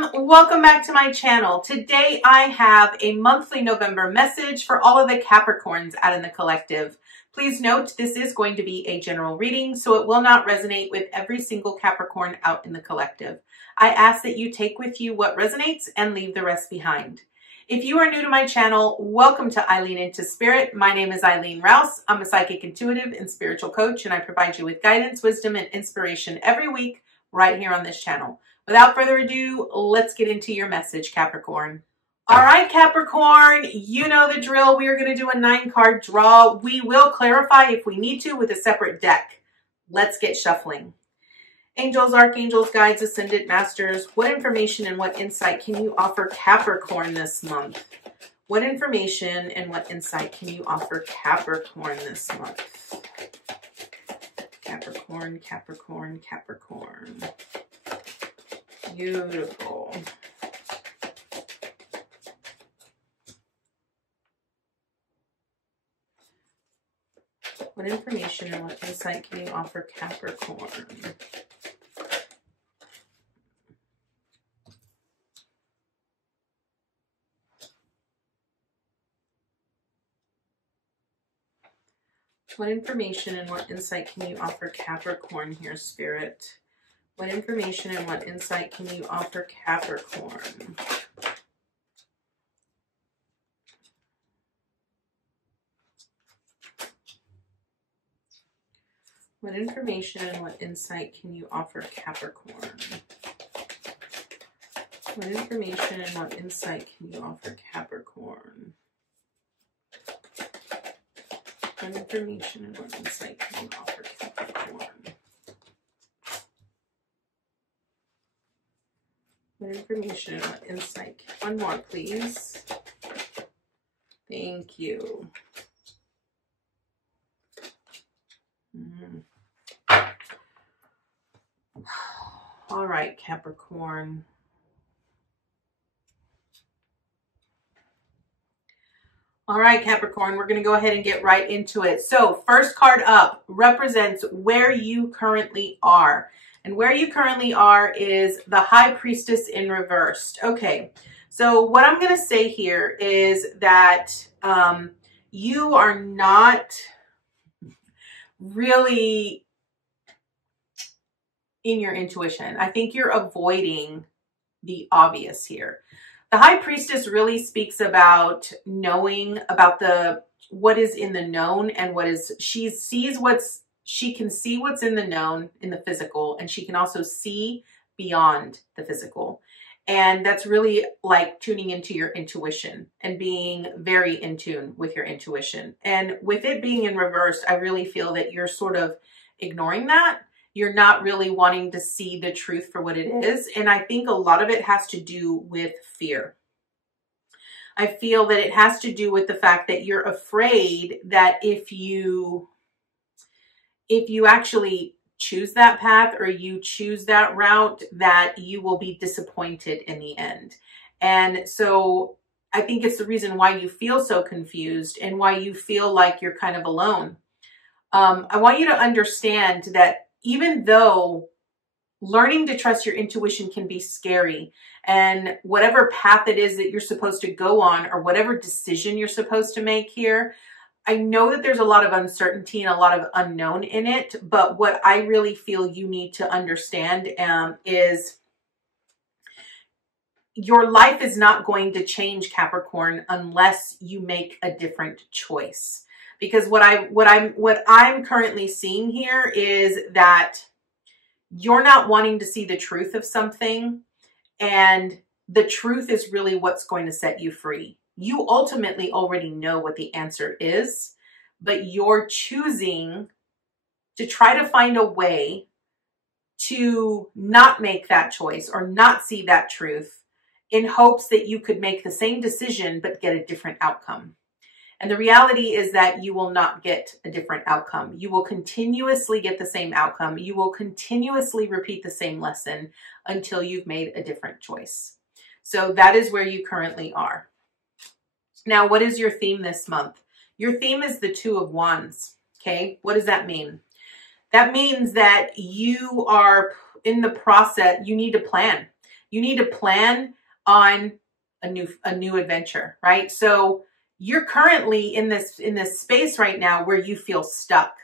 Welcome back to my channel. Today I have a monthly November message for all of the Capricorns out in the collective. Please note this is going to be a general reading, so it will not resonate with every single Capricorn out in the collective. I ask that you take with you what resonates and leave the rest behind. If you are new to my channel, welcome to Eileen Into Spirit. My name is Eileen Rouse. I'm a psychic intuitive and spiritual coach, and I provide you with guidance, wisdom, and inspiration every week right here on this channel. Without further ado, let's get into your message, Capricorn. All right, Capricorn, you know the drill. We are going to do a 9-card draw. We will clarify if we need to with a separate deck. Let's get shuffling. Angels, archangels, guides, ascended masters, what information and what insight can you offer Capricorn this month? What information and what insight can you offer Capricorn this month? Capricorn, Capricorn, Capricorn. Beautiful. What information and what insight can you offer Capricorn? What information and what insight can you offer Capricorn here, Spirit? What information and what insight can you offer Capricorn? What information and what insight can you offer Capricorn? What information and what insight can you offer Capricorn? What information and what insight can you offer Capricorn? What information and what insight? One more, please. Thank you. All right, Capricorn. All right, Capricorn, we're going to go ahead and get right into it. So first card up represents where you currently are. And where you currently are is the High Priestess in reversed. Okay, so what I'm going to say here is that you are not really in your intuition. I think you're avoiding the obvious here. The High Priestess really speaks about knowing about what is in the known and what is, she can see what's in the known in the physical, and she can also see beyond the physical. And that's really like tuning into your intuition and being very in tune with your intuition. And with it being in reverse, I really feel that you're sort of ignoring that. You're not really wanting to see the truth for what it is. And I think a lot of it has to do with fear. I feel that it has to do with the fact that you're afraid that if you actually choose that path or you choose that route, that you will be disappointed in the end. And so I think it's the reason why you feel so confused and why you feel like you're kind of alone. I want you to understand that even though learning to trust your intuition can be scary, and whatever path it is that you're supposed to go on or whatever decision you're supposed to make here, I know that there's a lot of uncertainty and a lot of unknown in it, but what I really feel you need to understand is your life is not going to change, Capricorn, unless you make a different choice. Because what I'm currently seeing here is that you're not wanting to see the truth of something, and the truth is really what's going to set you free. You ultimately already know what the answer is, but you're choosing to try to find a way to not make that choice or not see that truth in hopes that you could make the same decision but get a different outcome. And the reality is that you will not get a different outcome. You will continuously get the same outcome. You will continuously repeat the same lesson until you've made a different choice. So that is where you currently are. Now, what is your theme this month? Your theme is the Two of Wands. Okay, what does that mean? That means that you are in the process, you need to plan. You need to plan on a new adventure, right? So you're currently in this space right now where you feel stuck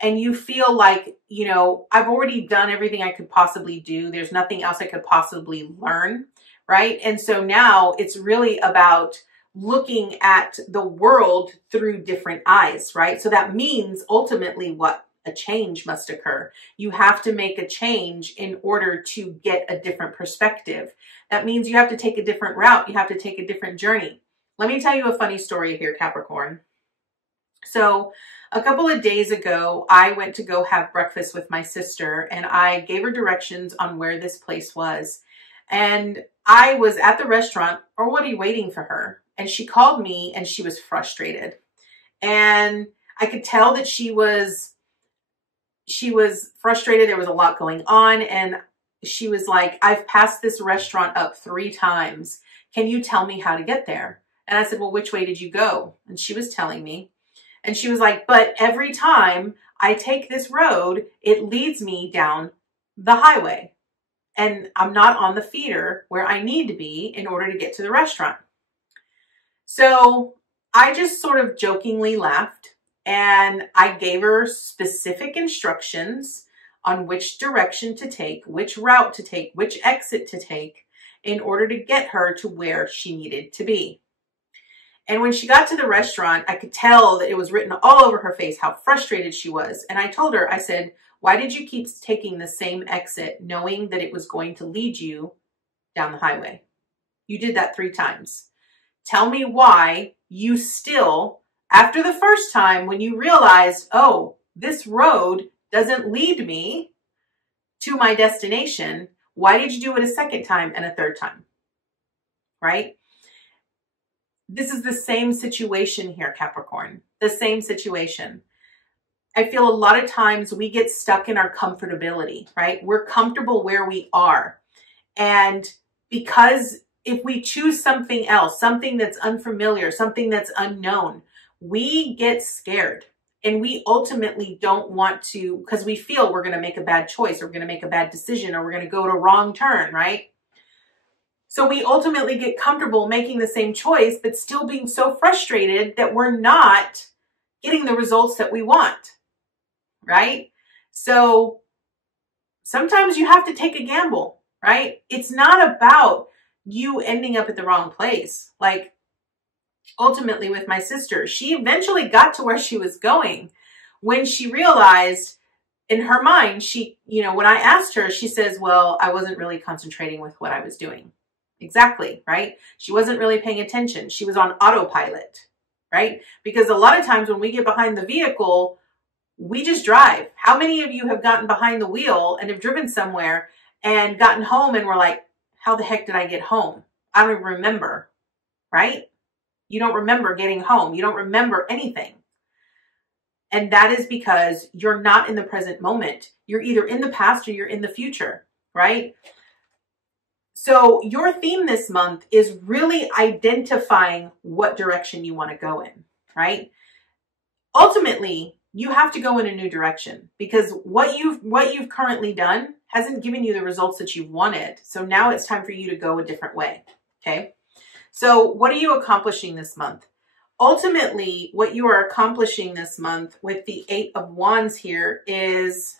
and you feel like, you know, I've already done everything I could possibly do. There's nothing else I could possibly learn, right? And so now it's really about looking at the world through different eyes, right? So that means ultimately what? A change must occur. You have to make a change in order to get a different perspective. That means you have to take a different route. You have to take a different journey. Let me tell you a funny story here, Capricorn. So a couple of days ago, I went to go have breakfast with my sister and I gave her directions on where this place was. And I was at the restaurant already waiting for her. And she called me and she was frustrated. And I could tell that she was frustrated. There was a lot going on. And she was like, I've passed this restaurant up 3 times. Can you tell me how to get there? And I said, well, which way did you go? And she was telling me. And she was like, but every time I take this road, it leads me down the highway. And I'm not on the feeder where I need to be in order to get to the restaurant. So I just sort of jokingly laughed. And I gave her specific instructions on which direction to take, which route to take, which exit to take in order to get her to where she needed to be. And when she got to the restaurant, I could tell that it was written all over her face how frustrated she was. And I told her, I said, why did you keep taking the same exit knowing that it was going to lead you down the highway? You did that 3 times. Tell me why you still, after the first time, when you realized, oh, this road doesn't lead me to my destination, why did you do it a second time and a third time? Right? This is the same situation here, Capricorn. The same situation. I feel a lot of times we get stuck in our comfortability, right? We're comfortable where we are. And because if we choose something else, something that's unfamiliar, something that's unknown, we get scared and we ultimately don't want to, because we feel we're going to make a bad choice or we're going to make a bad decision or we're going to go to a wrong turn, right? So we ultimately get comfortable making the same choice, but still being so frustrated that we're not getting the results that we want, right? So sometimes you have to take a gamble, right? It's not about you ending up at the wrong place. Like ultimately with my sister, she eventually got to where she was going when she realized in her mind, she, you know, when I asked her, she says, well, I wasn't really concentrating with what I was doing. Exactly, right? She wasn't really paying attention. She was on autopilot, right? Because a lot of times when we get behind the vehicle, we just drive. How many of you have gotten behind the wheel and have driven somewhere and gotten home and were like, how the heck did I get home? I don't even remember, right? You don't remember getting home. You don't remember anything. And that is because you're not in the present moment. You're either in the past or you're in the future, right? So your theme this month is really identifying what direction you want to go in, right? Ultimately, you have to go in a new direction because what you've currently done hasn't given you the results that you've wanted. So now it's time for you to go a different way, okay? So what are you accomplishing this month? Ultimately, what you are accomplishing this month with the 8 of Wands here is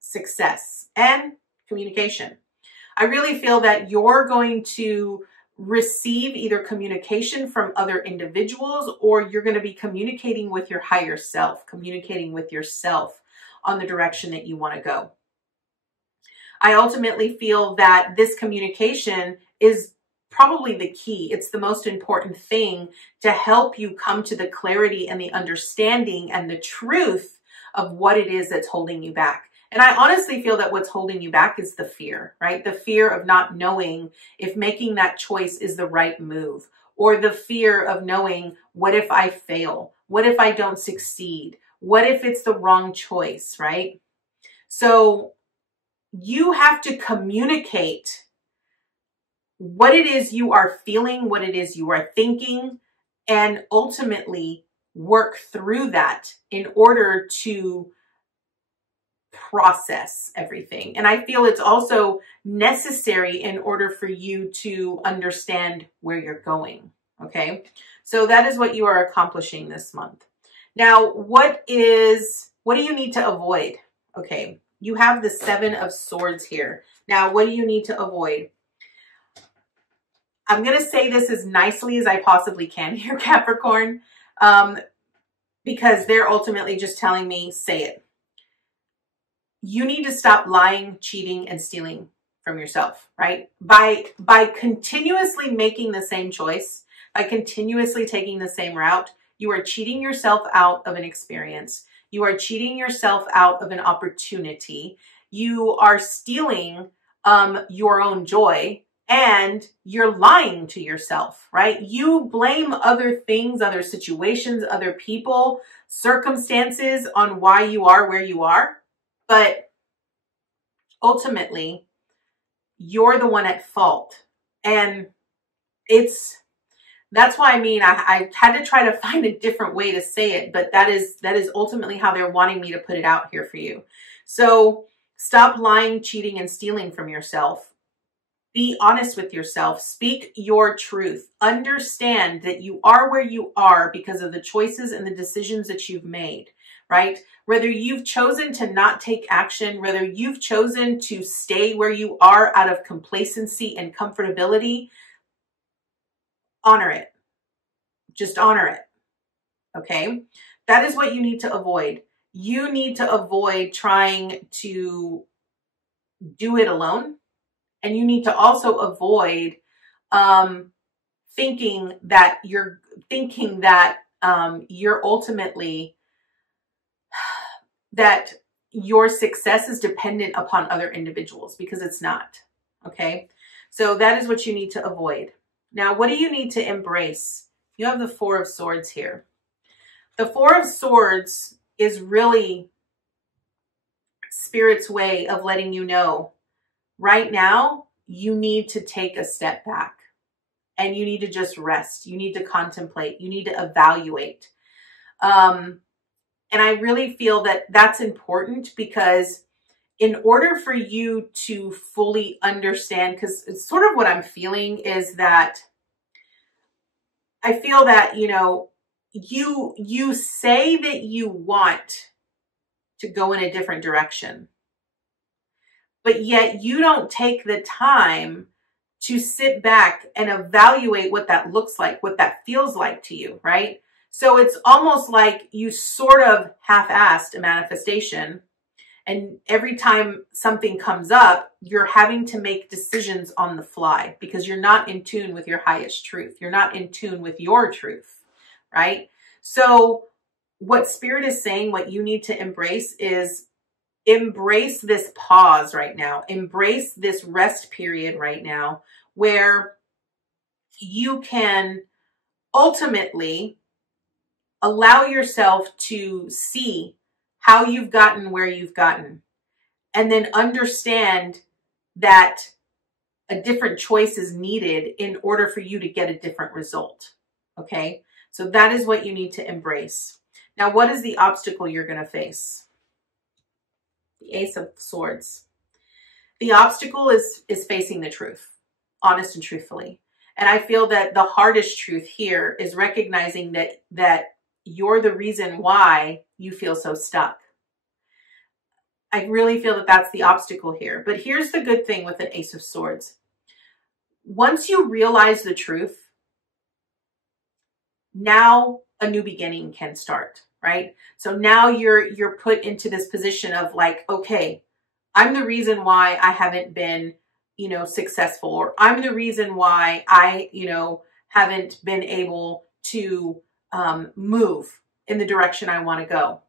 success and communication. I really feel that you're going to receive either communication from other individuals or you're going to be communicating with your higher self, communicating with yourself on the direction that you want to go. I ultimately feel that this communication is probably the key. It's the most important thing to help you come to the clarity and the understanding and the truth of what it is that's holding you back. And I honestly feel that what's holding you back is the fear, right? The fear of not knowing if making that choice is the right move, or the fear of knowing, what if I fail? What if I don't succeed? What if it's the wrong choice, right? So you have to communicate what it is you are feeling, what it is you are thinking, and ultimately work through that in order to process everything. And I feel it's also necessary in order for you to understand where you're going. Okay. So that is what you are accomplishing this month. Now, what do you need to avoid? Okay. You have the 7 of Swords here. Now, what do you need to avoid? I'm going to say this as nicely as I possibly can here, Capricorn, because they're ultimately just telling me, say it. You need to stop lying, cheating, and stealing from yourself, right? By continuously making the same choice, by continuously taking the same route, you are cheating yourself out of an experience. You are cheating yourself out of an opportunity. You are stealing your own joy, and you're lying to yourself, right? You blame other things, other situations, other people, circumstances on why you are where you are. But ultimately, you're the one at fault. And that's why, I had to try to find a different way to say it, but that is ultimately how they're wanting me to put it out here for you. So stop lying, cheating, and stealing from yourself. Be honest with yourself. Speak your truth. Understand that you are where you are because of the choices and the decisions that you've made, right? Whether you've chosen to not take action, whether you've chosen to stay where you are out of complacency and comfortability, honor it. Just honor it. Okay? That is what you need to avoid. You need to avoid trying to do it alone. And you need to also avoid thinking that you're ultimately, that your success is dependent upon other individuals, because it's not. Okay. So that is what you need to avoid. Now, what do you need to embrace? You have the 4 of Swords here. The 4 of Swords is really Spirit's way of letting you know right now you need to take a step back and you need to just rest. You need to contemplate. You need to evaluate. And I really feel that that's important, because in order for you to fully understand, because it's sort of what I'm feeling is that I feel that, you say that you want to go in a different direction, but yet you don't take the time to sit back and evaluate what that looks like, what that feels like to you, right? So it's almost like you sort of half-assed a manifestation, and every time something comes up, you're having to make decisions on the fly because you're not in tune with your highest truth. You're not in tune with your truth, right? So what Spirit is saying, what you need to embrace is embrace this pause right now. Embrace this rest period right now where you can ultimately allow yourself to see how you've gotten where you've gotten, and then understand that a different choice is needed in order for you to get a different result. Okay. So that is what you need to embrace. Now, what is the obstacle you're going to face? The Ace of Swords. The obstacle is facing the truth, honest and truthfully. And I feel that the hardest truth here is recognizing that you're the reason why you feel so stuck. I really feel that that's the obstacle here. But here's the good thing with an Ace of Swords. Once you realize the truth, now a new beginning can start, right? So now you're put into this position of like, okay, I'm the reason why I haven't been, successful, or I'm the reason why I, haven't been able to move in the direction I want to go.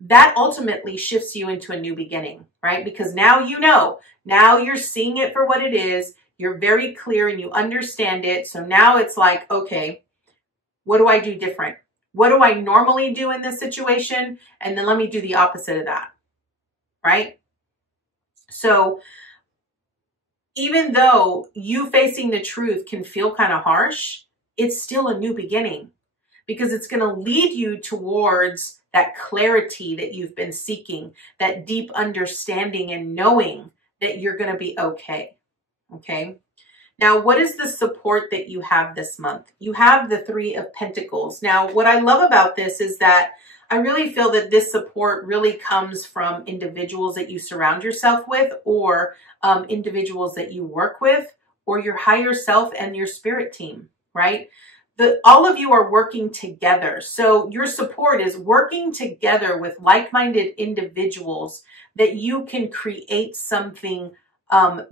That ultimately shifts you into a new beginning, right? Because now now you're seeing it for what it is. You're very clear and you understand it. So now it's like, okay, what do I do different? What do I normally do in this situation? And then let me do the opposite of that, right? So even though you facing the truth can feel kind of harsh, it's still a new beginning, because it's going to lead you towards that clarity that you've been seeking, that deep understanding and knowing that you're going to be okay. Okay. Now, what is the support that you have this month? You have the Three of Pentacles. Now, what I love about this is that I really feel that this support really comes from individuals that you surround yourself with, or individuals that you work with, or your higher self and your spirit team, right? All of you are working together. So your support is working together with like-minded individuals that you can create something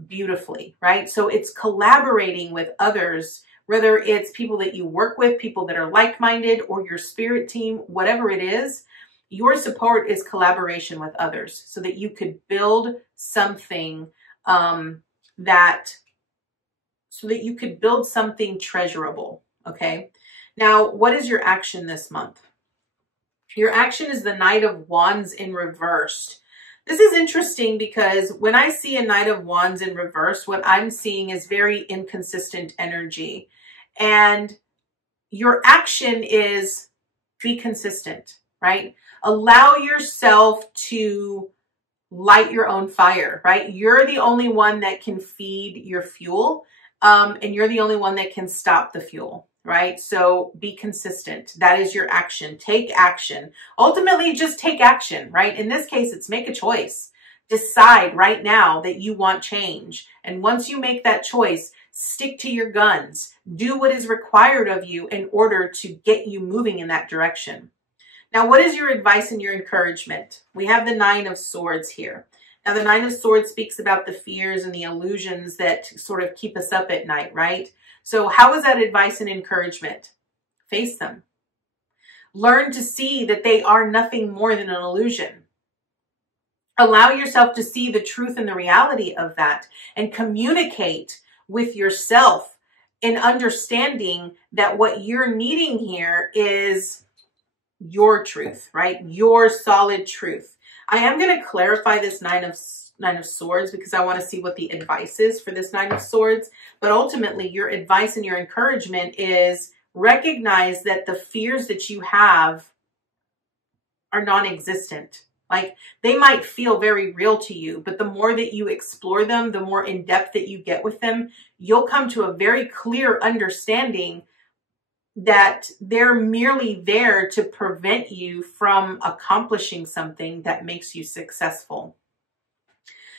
beautifully, right? So it's collaborating with others, whether it's people that you work with, people that are like-minded, or your spirit team, whatever it is. Your support is collaboration with others so that you could build something treasurable. Okay. Now, what is your action this month? Your action is the Knight of Wands in reversed. This is interesting because when I see a Knight of Wands in reverse, what I'm seeing is very inconsistent energy. And your action is be consistent, right? Allow yourself to light your own fire, right? You're the only one that can feed your fuel, and you're the only one that can stop the fuel, right? So be consistent. That is your action. Take action. Ultimately, just take action, right? In this case, it's make a choice. Decide right now that you want change. And once you make that choice, stick to your guns. Do what is required of you in order to get you moving in that direction. Now, what is your advice and your encouragement? We have the Nine of Swords here. Now, the Nine of Swords speaks about the fears and the illusions that sort of keep us up at night, right? So how is that advice and encouragement? Face them. Learn to see that they are nothing more than an illusion. Allow yourself to see the truth and the reality of that, and communicate with yourself in understanding that what you're needing here is your truth, right? Your solid truth. I am going to clarify this Nine of Swords because I want to see what the advice is for this Nine of Swords. But ultimately, your advice and your encouragement is recognize that the fears that you have are non-existent. Like, they might feel very real to you, but the more that you explore them, the more in depth that you get with them, you'll come to a very clear understanding that they're merely there to prevent you from accomplishing something that makes you successful.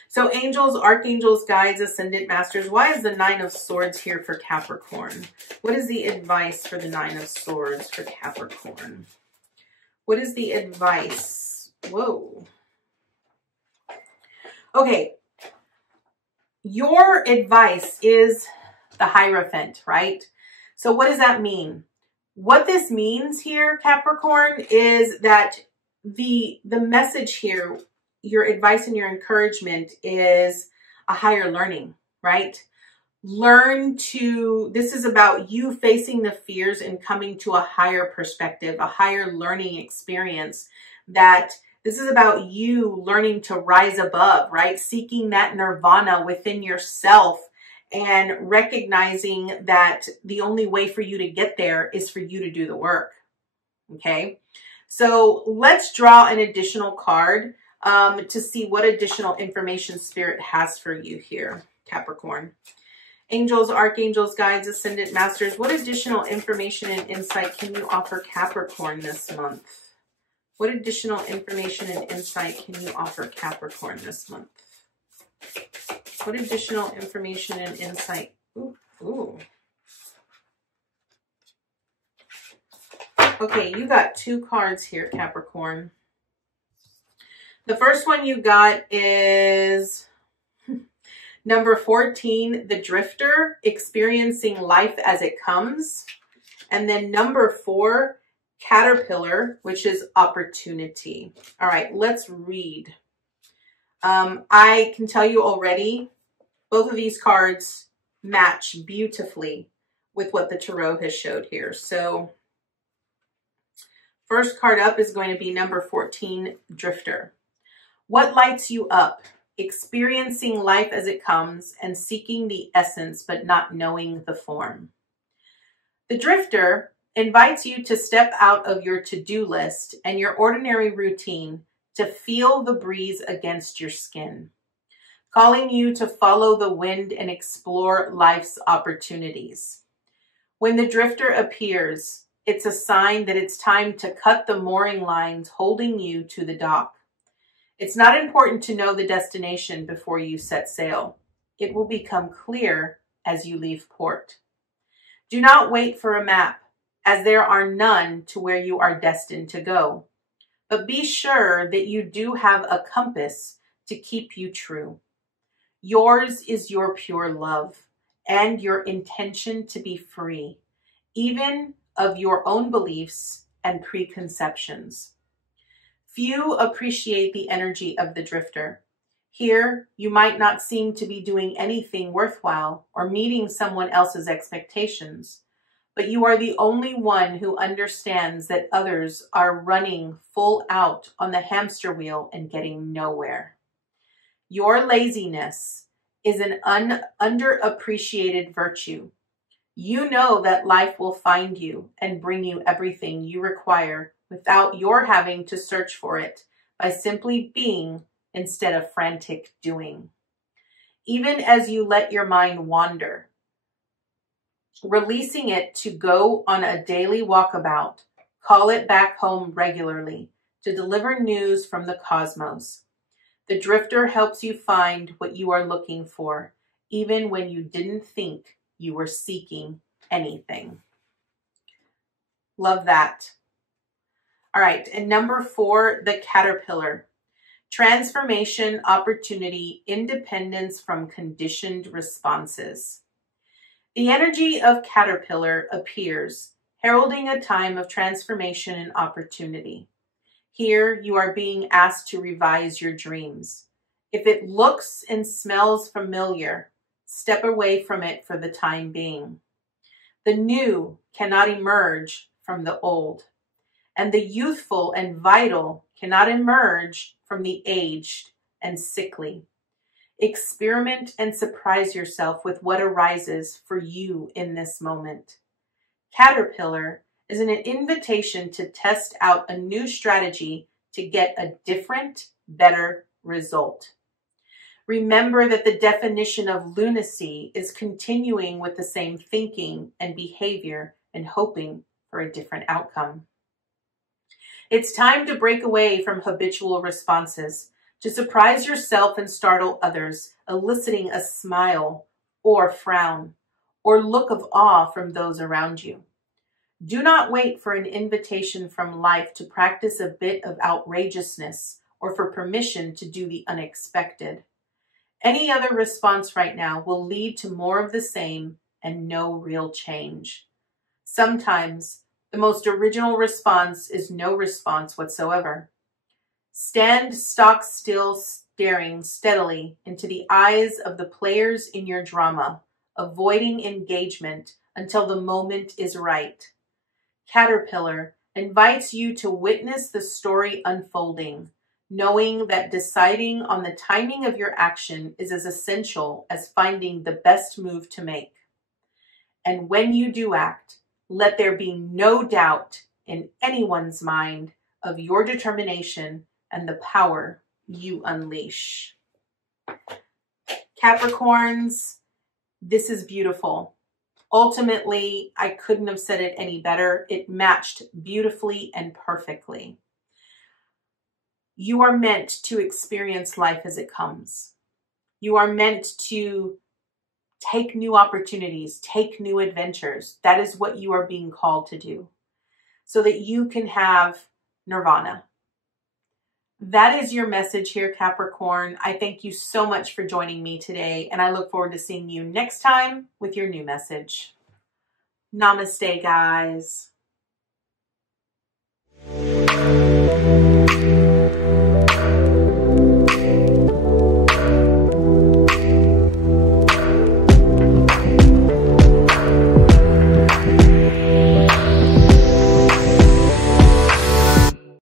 So angels, archangels, guides, ascendant masters, why is the Nine of Swords here for Capricorn? What is the advice for the Nine of Swords for Capricorn? What is the advice? Whoa. Okay. Your advice is the Hierophant, right? So what does that mean? What this means here, Capricorn, is that the message here, your advice and your encouragement, is a higher learning, right? This is about you facing the fears and coming to a higher perspective, a higher learning experience. That this is about you learning to rise above, right? Seeking that nirvana within yourself, and recognizing that the only way for you to get there is for you to do the work. Okay. So let's draw an additional card to see what additional information Spirit has for you here, Capricorn. Angels, archangels, guides, ascendant masters, what additional information and insight can you offer Capricorn this month? What additional information and insight can you offer Capricorn this month? What additional information and insight? Ooh. Okay, you got two cards here, Capricorn. The first one you got is number 14, the Drifter, experiencing life as it comes. And then number 4, Caterpillar, which is opportunity. All right, let's read. I can tell you already, both of these cards match beautifully with what the Tarot has showed here. So first card up is going to be number 14, Drifter. What lights you up? Experiencing life as it comes and seeking the essence, but not knowing the form. The Drifter invites you to step out of your to-do list and your ordinary routine to feel the breeze against your skin, calling you to follow the wind and explore life's opportunities. When the drifter appears, it's a sign that it's time to cut the mooring lines holding you to the dock. It's not important to know the destination before you set sail. It will become clear as you leave port. Do not wait for a map, as there are none to where you are destined to go. But be sure that you do have a compass to keep you true. Yours is your pure love and your intention to be free, even of your own beliefs and preconceptions. Few appreciate the energy of the drifter. Here, you might not seem to be doing anything worthwhile or meeting someone else's expectations, but you are the only one who understands that others are running full out on the hamster wheel and getting nowhere. Your laziness is an underappreciated virtue. You know that life will find you and bring you everything you require without your having to search for it, by simply being instead of frantic doing. Even as you let your mind wander, releasing it to go on a daily walkabout, call it back home regularly to deliver news from the cosmos. The drifter helps you find what you are looking for, even when you didn't think you were seeking anything. Love that. All right, and number 4, the caterpillar. Transformation, opportunity, independence from conditioned responses. The energy of caterpillar appears, heralding a time of transformation and opportunity. Here, you are being asked to revise your dreams. If it looks and smells familiar, step away from it for the time being. The new cannot emerge from the old, and the youthful and vital cannot emerge from the aged and sickly. Experiment and surprise yourself with what arises for you in this moment. Caterpillar is an invitation to test out a new strategy to get a different, better result. Remember that the definition of lunacy is continuing with the same thinking and behavior and hoping for a different outcome. It's time to break away from habitual responses, to surprise yourself and startle others, eliciting a smile or frown or look of awe from those around you. Do not wait for an invitation from life to practice a bit of outrageousness or for permission to do the unexpected. Any other response right now will lead to more of the same and no real change. Sometimes the most original response is no response whatsoever. Stand stock still, staring steadily into the eyes of the players in your drama, avoiding engagement until the moment is right. Caterpillar invites you to witness the story unfolding, knowing that deciding on the timing of your action is as essential as finding the best move to make. And when you do act, let there be no doubt in anyone's mind of your determination and the power you unleash. Capricorns, this is beautiful. Ultimately, I couldn't have said it any better. It matched beautifully and perfectly. You are meant to experience life as it comes. You are meant to take new opportunities, take new adventures. That is what you are being called to do so that you can have nirvana. That is your message here, Capricorn. I thank you so much for joining me today, and I look forward to seeing you next time with your new message. Namaste, guys.